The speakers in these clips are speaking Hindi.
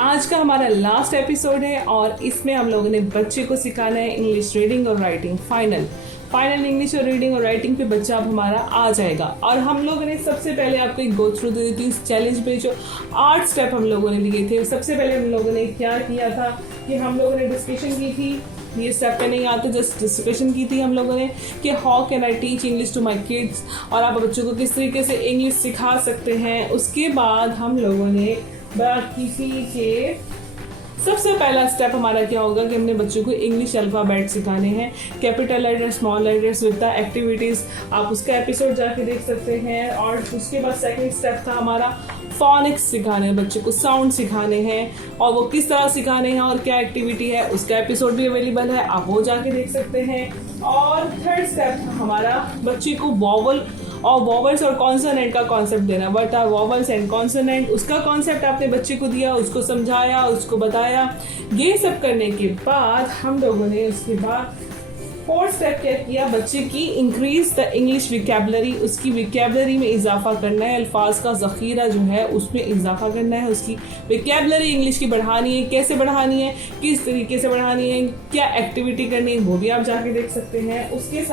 आज का हमारा लास्ट एपिसोड है और इसमें हम लोगों ने बच्चे को सिखाना है इंग्लिश रीडिंग और राइटिंग। फाइनल इंग्लिश और रीडिंग और राइटिंग पे बच्चा अब हमारा आ जाएगा। और हम लोगों ने सबसे पहले आपको एक गो थ्रू दी थी इस चैलेंज पे, जो 8 स्टेप हम लोगों ने लिए थे। सबसे पहले हम लोगों ने क्या किया था कि हम लोगों ने डिस्कशन की थी, ये स्टेप पे नहीं आते, जस्ट डिस्कशन की थी हम लोगों ने कि how can I teach English to my kids, और आप बच्चों को किस तरीके से इंग्लिश सिखा सकते हैं। उसके बाद हम लोगों ने बात की थी कि सबसे पहला स्टेप हमारा क्या होगा कि हमने बच्चों को इंग्लिश अल्फ़ाबेट सिखाने हैं, capital letter, small letters with the activities. आप उसका एपिसोड जाके देख सकते हैं। और उसके बाद सेकंड स्टेप था हमारा फोनिक्स सिखाने हैं, बच्चे को साउंड सिखाने हैं, और वो किस तरह सिखाने हैं और क्या एक्टिविटी है, उसका एपिसोड भी अवेलेबल है, आप वो जाके देख सकते हैं। और थर्ड स्टेप था हमारा बच्चे को वॉवल्स और कॉन्सोनेंट का कॉन्सेप्ट देना। What are vowels and consonant, उसका कॉन्सेप्ट आपने बच्चे को दिया, उसको समझाया, उसको बताया। ये सब करने के बाद हम लोगों ने उसके बाद फोर्थ स्टेप क्या किया, बच्चे की इंक्रीज द इंग्लिश विकेबलरी, उसकी विकेबलरी में इजाफा करना है, अल्फाज का ज़ख़ीरा जो है उसमें इजाफा करना है, उसकी विकेबलरी इंग्लिश की बढ़ानी है। कैसे बढ़ानी है, किस तरीके से बढ़ानी है, क्या एक्टिविटी करनी है, वो भी आप जाके देख सकते हैं। उसके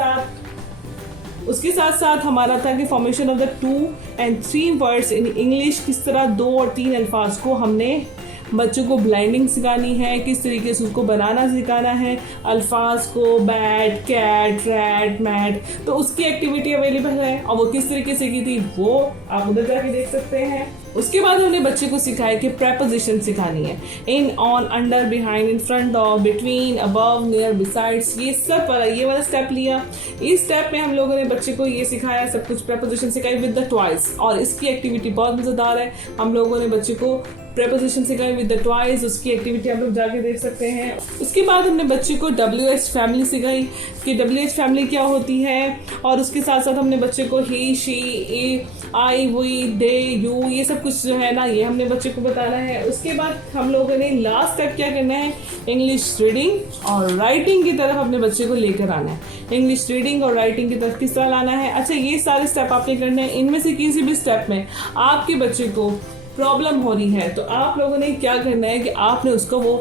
साथ साथ हमारा था कि formation of the 2 and 3 words in English, किस तरह 2 और 3 अल्फाज को हमने बच्चों को ब्लाइंडिंग सिखानी है, किस तरीके से उसको बनाना सिखाना है अल्फाज को, बैट, कैट, रैट, मैट। तो उसकी एक्टिविटी अवेलेबल है और वो किस तरीके से की थी वो आप उधर जाके देख सकते हैं। उसके बाद हमने बच्चे को सिखाया कि प्रेपोजिशन सिखानी है, in, on, under, behind, in front of, between, above, near, besides, ये सब ये वाला स्टेप लिया। इस स्टेप में हम लोगों ने बच्चे को ये सिखाया, सब कुछ प्रेपोजिशन सिखाई विद द ट्वाइस, और इसकी एक्टिविटी बहुत मज़ेदार है। हम लोगों ने बच्चे को प्रेपोजिशन सिखाई विद द ट्वाइस, उसकी एक्टिविटी आप लोग जाके देख सकते हैं। उसके बाद हमने बच्चे को WH फैमिली सिखाई कि WH फैमिली क्या होती है, और उसके साथ साथ हमने बच्चे को he, she, a, I, we, they, you, ये सब कुछ जो है ना, ये हमने बच्चे को बताना है। उसके बाद हम लोगों ने लास्ट तक क्या करना है, इंग्लिश रीडिंग और राइटिंग की तरफ अपने बच्चे को लेकर आना है। इंग्लिश रीडिंग और राइटिंग की तरफ किस तरह लाना है। अच्छा, ये सारे स्टेप आपने करने हैं। इनमें से किसी भी स्टेप में आपके बच्चे को प्रॉब्लम हो रही है तो आप लोगों ने क्या करना है कि आपने उसको वो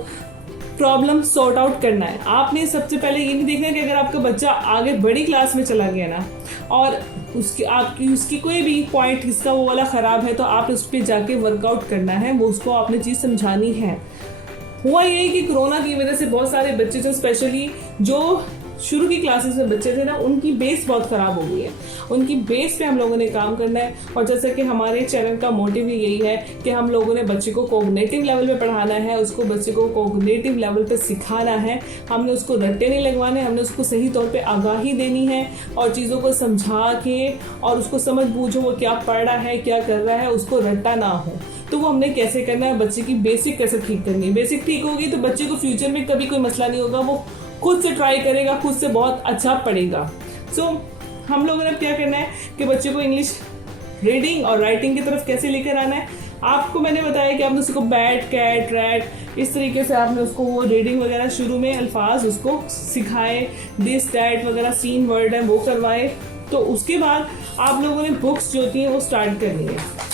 प्रॉब्लम सॉर्ट आउट करना है। आपने सबसे पहले ये नहीं देखना है कि अगर आपका बच्चा आगे बड़ी क्लास में चला गया ना और उसकी कोई भी पॉइंट इसका वो वाला ख़राब है, तो आपने उस पर जाके वर्कआउट करना है, वो उसको आपने चीज़ समझानी है। हुआ ये कि कोरोना की वजह से बहुत सारे बच्चे जो स्पेशली जो शुरू की क्लासेस में बच्चे थे ना, उनकी बेस बहुत ख़राब हो गई है। उनकी बेस पे हम लोगों ने काम करना है। और जैसा कि हमारे चैनल का मोटिव ही यही है कि हम लोगों ने बच्चे को कोग्निटिव लेवल पे पढ़ाना है, उसको बच्चे को कोग्निटिव लेवल पे सिखाना है। हमने उसको रट्टे नहीं लगवाने, हमने उसको सही तौर पे आगाही देनी है और चीज़ों को समझा के और उसको समझ बूझो वो क्या पढ़ रहा है, क्या कर रहा है, उसको रट्टा ना हो। तो वो हमने कैसे करना है, बच्चे की बेसिक कैसे ठीक करनी है। बेसिक ठीक होगी तो बच्चे को फ्यूचर में कभी कोई मसला नहीं होगा, वो खुद से ट्राई करेगा, खुद से बहुत अच्छा पढ़ेगा। सो हम लोगों ने क्या करना है कि बच्चे को इंग्लिश रीडिंग और राइटिंग की तरफ कैसे लेकर आना है। आपको मैंने बताया कि आपने उसको बैट, कैट, रैट, इस तरीके से आपने उसको वो रीडिंग वगैरह शुरू में अल्फाज उसको सिखाए, दिस, डैट वगैरह 3 वर्ड हैं वो करवाए। तो उसके बाद आप लोगों ने बुक्स जो होती हैं वो स्टार्ट करनी है।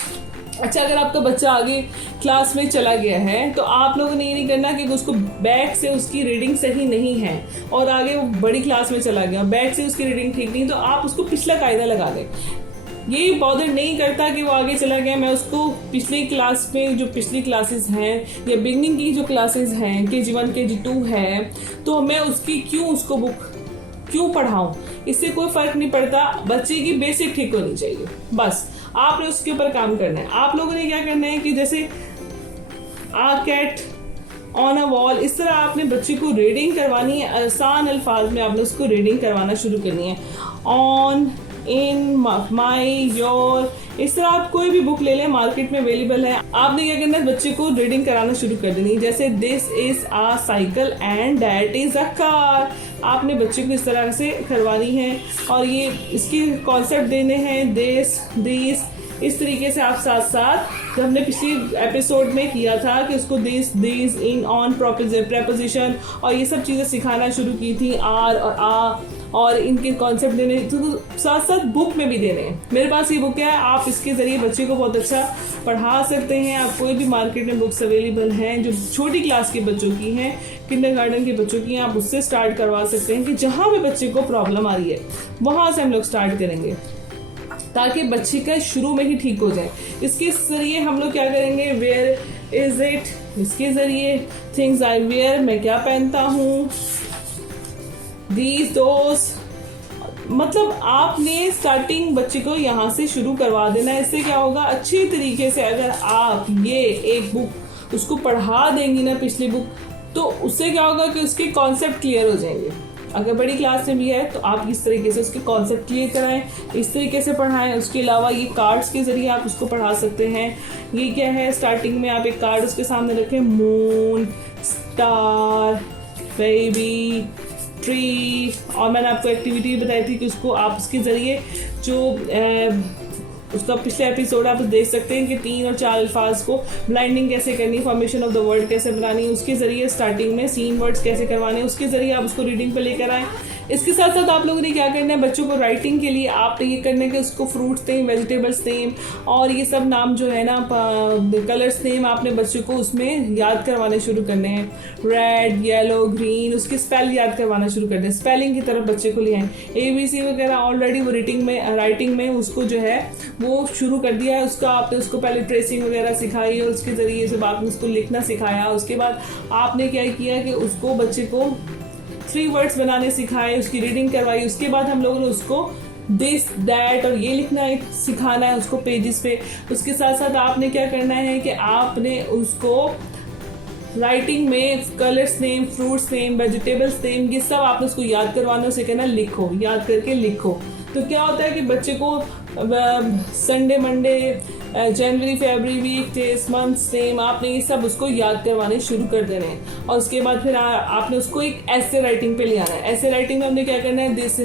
अच्छा, अगर आपका बच्चा आगे क्लास में चला गया है तो आप लोगों ने ये नहीं करना कि उसको बैक से उसकी रीडिंग सही नहीं है और आगे वो बड़ी क्लास में चला गया, बैक से उसकी रीडिंग ठीक नहीं, तो आप उसको पिछला कायदा लगा दें। ये बॉदर नहीं करता कि वो आगे चला गया, मैं उसको पिछली क्लास में जो पिछली क्लासेस हैं या बिगनिंग की जो क्लासेस हैं, KG1 KG2 है, तो मैं उसकी उसको बुक क्यों पढ़ाऊँ, इससे कोई फ़र्क नहीं पड़ता। बच्चे की बेसिक ठीक होनी चाहिए, बस आपने उसके ऊपर काम करना है। आप लोगों ने क्या करना है कि जैसे आ कैट ऑन अ वॉल, इस तरह आपने बच्चे को रीडिंग करवानी है, आसान अल्फाज में आपने उसको रीडिंग करवाना शुरू करनी है। ऑन, इन, माई, योर, इस तरह आप कोई भी बुक ले लें, मार्केट में अवेलेबल है। आपने क्या करना है, बच्चे को रीडिंग कराना शुरू कर देनी है। जैसे this is a cycle and that is a car, आपने बच्चे को इस तरह से करवानी है और ये इसके कॉन्सेप्ट देने हैं, दिस, दिस, इस तरीके से आप साथ साथ जो हमने पिछली एपिसोड में किया था कि उसको this, this, in, on, preposition और ये सब चीज़ें सिखाना शुरू की थी, आर और आ और इनके कॉन्सेप्ट देने, तो साथ साथ बुक में भी देने हैं। मेरे पास ये बुक है, आप इसके ज़रिए बच्चे को बहुत अच्छा पढ़ा सकते हैं। आप कोई भी मार्केट में बुक्स अवेलेबल हैं जो छोटी क्लास के बच्चों की हैं, किंडरगार्टन के बच्चों की हैं, आप उससे स्टार्ट करवा सकते हैं कि जहाँ भी बच्चे को प्रॉब्लम आ रही है वहाँ से हम लोग स्टार्ट करेंगे ताकि बच्चे का शुरू में ही ठीक हो जाए। इसके ज़रिए हम लोग क्या करेंगे, वेयर इज़ इट, इसके ज़रिए थिंग्स आई वेयर, मैं क्या पहनता हूँ, दीज दोस, मतलब आपने स्टार्टिंग बच्चे को यहाँ से शुरू करवा देना है। इससे क्या होगा, अच्छी तरीके से अगर आप ये एक बुक उसको पढ़ा देंगी ना, पिछली बुक, तो उससे क्या होगा कि उसके कॉन्सेप्ट क्लियर हो जाएंगे। अगर बड़ी क्लास में भी है तो आप इस तरीके से उसके कॉन्सेप्ट क्लियर कराएं, इस तरीके से पढ़ाएं। उसके अलावा ये कार्ड्स के ज़रिए आप उसको पढ़ा सकते हैं। ये क्या है, स्टार्टिंग में आप एक कार्ड उसके सामने रखें, मून, स्टार, बेबी, ट्री, और मैंने आपको एक्टिविटी बताई थी कि उसको आप उसके ज़रिए जो उसका पिछले एपिसोड आप देख सकते हैं कि 3 और 4 अल्फाज को ब्लाइंडिंग कैसे करनी, फॉर्मेशन ऑफ द वर्ड कैसे बनानी, उसके ज़रिए स्टार्टिंग में सीन वर्ड्स कैसे करवाने, उसके ज़रिए आप उसको रीडिंग पे लेकर आएँ। इसके साथ साथ आप लोगों ने क्या करना है, बच्चों को राइटिंग के लिए आप ये करना है कि उसको फ्रूट्स नेम, वेजिटेबल्स नेम और ये सब नाम जो है ना, कलर्स नेम आपने बच्चों को उसमें याद करवाने शुरू करने हैं। रेड, येलो, ग्रीन, उसके स्पेल याद करवाना शुरू करते हैं। स्पेलिंग की तरफ बच्चे को ले आए। ABC वगैरह ऑलरेडी वो राइटिंग में उसको जो है वो शुरू कर दिया है। उसका आपने उसको पहले ट्रेसिंग वगैरह सिखाई और उसके ज़रिए से आपने उसको लिखना सिखाया। उसके बाद आपने क्या किया कि उसको बच्चे को 3 वर्ड्स बनाने सिखाए, उसकी रीडिंग करवाई। उसके बाद हम लोगों ने उसको दिस, दैट और ये लिखना है, सिखाना है उसको पेजेस पे। उसके साथ साथ आपने क्या करना है कि आपने उसको राइटिंग में colours name, fruits name, vegetables name, ये सब आपने उसको याद करवाना, उसे कहना लिखो, याद करके लिखो। तो क्या होता है कि बच्चे को संडे, मंडे, जनवरी, फरवरी, वीक डेज, मंथ्स नेम, आपने ये सब उसको याद करवाने शुरू कर देने हैं। और उसके बाद फिर आपने उसको एक ऐसे राइटिंग पे ले आना है। ऐसे राइटिंग में हमने क्या करना है, दिस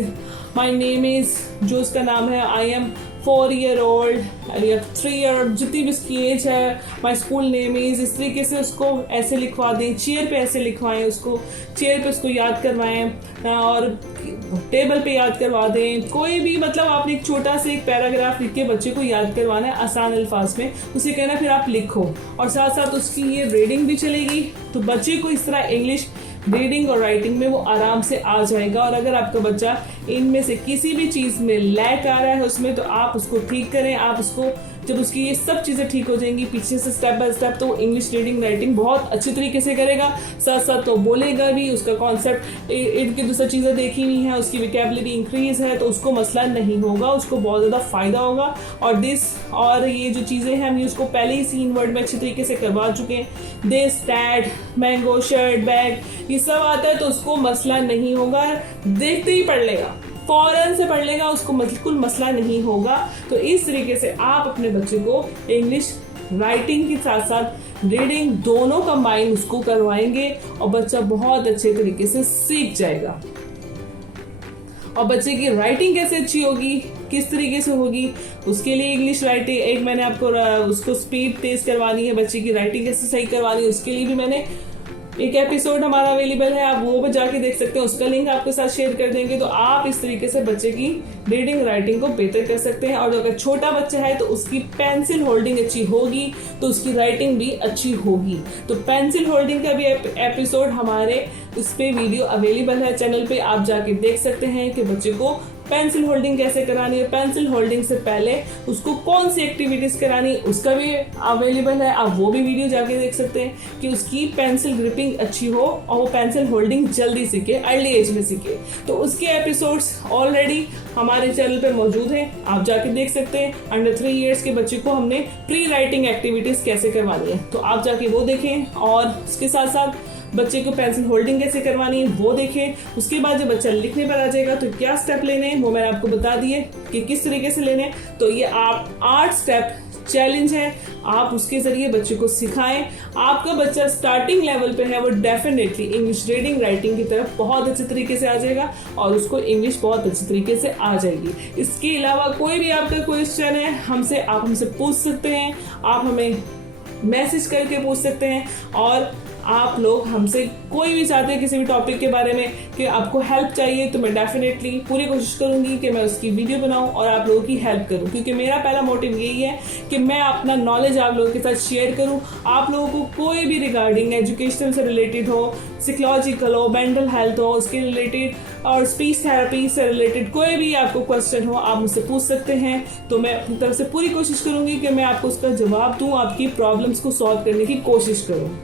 माई नेम इज़, जो उसका नाम है, आई एम 4 year old या 3 year, जितनी भी उसकी एज है, माई स्कूल नेम इज़, इस तरीके से उसको ऐसे लिखवा दें। चेयर पे ऐसे लिखवाएं, उसको चेयर पे उसको याद करवाएं और टेबल पे याद करवा दें। कोई भी मतलब आपने एक छोटा सा एक पैराग्राफ लिख के बच्चे को याद करवाना है आसान अल्फाज में, उसे कहना फिर आप लिखो। और साथ साथ उसकी ये रीडिंग भी चलेगी, तो बच्चे को इस तरह इंग्लिश रीडिंग और राइटिंग में वो आराम से आ जाएगा। और अगर आपका बच्चा इनमें से किसी भी चीज़ में लैक आ रहा है उसमें, तो आप उसको ठीक करें। आप उसको जब उसकी ये सब चीज़ें ठीक हो जाएंगी पीछे से स्टेप बाय स्टेप, तो इंग्लिश रीडिंग राइटिंग बहुत अच्छी तरीके से करेगा। साथ साथ तो बोलेगा भी, उसका कॉन्सेप्ट इनकी दूसरी चीज़ें देखी हुई हैं, उसकी विकेबलरी इंक्रीज है, तो उसको मसला नहीं होगा, उसको बहुत ज़्यादा फ़ायदा होगा। और दिस और ये जो चीज़ें हैं हम उसको पहले ही सीन वर्ड में अच्छी तरीके से करवा चुके हैं। This, that, mango, shirt, bag, ये सब आता है तो उसको मसला नहीं होगा, देखते ही पढ़ लेगा, फौरन से पढ़ लेगा, उसको बिल्कुल मसला नहीं होगा। तो इस तरीके से आप अपने बच्चे को इंग्लिश राइटिंग के साथ साथ रीडिंग दोनों कंबाइन उसको करवाएंगे और बच्चा बहुत अच्छे तरीके से सीख जाएगा। और बच्चे की राइटिंग कैसे अच्छी होगी, किस तरीके से होगी, उसके लिए इंग्लिश राइटिंग एक मैंने आपको उसको स्पीड तेज करवानी है, बच्चे की राइटिंग कैसे सही करवानी है, उसके लिए भी मैंने एक एपिसोड हमारा अवेलेबल है, आप वो भी जाके देख सकते हैं। उसका लिंक आपके साथ शेयर कर देंगे। तो आप इस तरीके से बच्चे की रीडिंग राइटिंग को बेहतर कर सकते हैं। और अगर छोटा बच्चा है तो उसकी पेंसिल होल्डिंग अच्छी होगी तो उसकी राइटिंग भी अच्छी होगी। तो पेंसिल होल्डिंग का भी एपिसोड हमारे उस पर वीडियो अवेलेबल है चैनल पे, आप जाके देख सकते हैं कि बच्चे को पेंसिल होल्डिंग कैसे करानी है। पेंसिल होल्डिंग से पहले उसको कौन सी एक्टिविटीज़ करानी, उसका भी अवेलेबल है, आप वो भी वीडियो जाके देख सकते हैं कि उसकी पेंसिल ग्रिपिंग अच्छी हो और वो पेंसिल होल्डिंग जल्दी सीखे, अर्ली एज में सीखे। तो उसके एपिसोड्स ऑलरेडी हमारे चैनल पे मौजूद हैं, आप जाके देख सकते हैं। अंडर 3 years के बच्चे को हमने प्री राइटिंग एक्टिविटीज़ कैसे करवानी है, तो आप जाके वो देखें। और उसके साथ साथ बच्चे को पेंसिल होल्डिंग कैसे करवानी है वो देखें। उसके बाद जब बच्चा लिखने पर आ जाएगा तो क्या स्टेप लेने हैं वो मैंने आपको बता दिए कि किस तरीके से लेने। तो ये आप 8 स्टेप चैलेंज है, आप उसके ज़रिए बच्चे को सिखाएं। आपका बच्चा स्टार्टिंग लेवल पे है, वो डेफिनेटली इंग्लिश रीडिंग राइटिंग की तरफ बहुत अच्छे तरीके से आ जाएगा और उसको इंग्लिश बहुत अच्छे तरीके से आ जाएगी। इसके अलावा कोई भी आपका क्वेश्चन है आप हमसे पूछ सकते हैं, आप हमें मैसेज करके पूछ सकते हैं। और आप लोग हमसे कोई भी चाहते हैं किसी भी टॉपिक के बारे में कि आपको हेल्प चाहिए, तो मैं डेफिनेटली पूरी कोशिश करूंगी कि मैं उसकी वीडियो बनाऊं और आप लोगों की हेल्प करूं, क्योंकि मेरा पहला मोटिव यही है कि मैं अपना नॉलेज आप लोगों के साथ शेयर करूं। आप लोगों को कोई भी रिगार्डिंग एजुकेशन से रिलेटेड हो, साइकोलॉजिकल हो, मेंटल हेल्थ हो, उसके रिलेटेड और स्पीच थेरेपी से रिलेटेड कोई भी आपको क्वेश्चन हो, आप मुझसे पूछ सकते हैं। तो मैं अपनी तरफ से पूरी कोशिश करूंगी कि मैं आपको उसका जवाब दूं, आपकी प्रॉब्लम्स को सॉल्व करने की कोशिश करूं।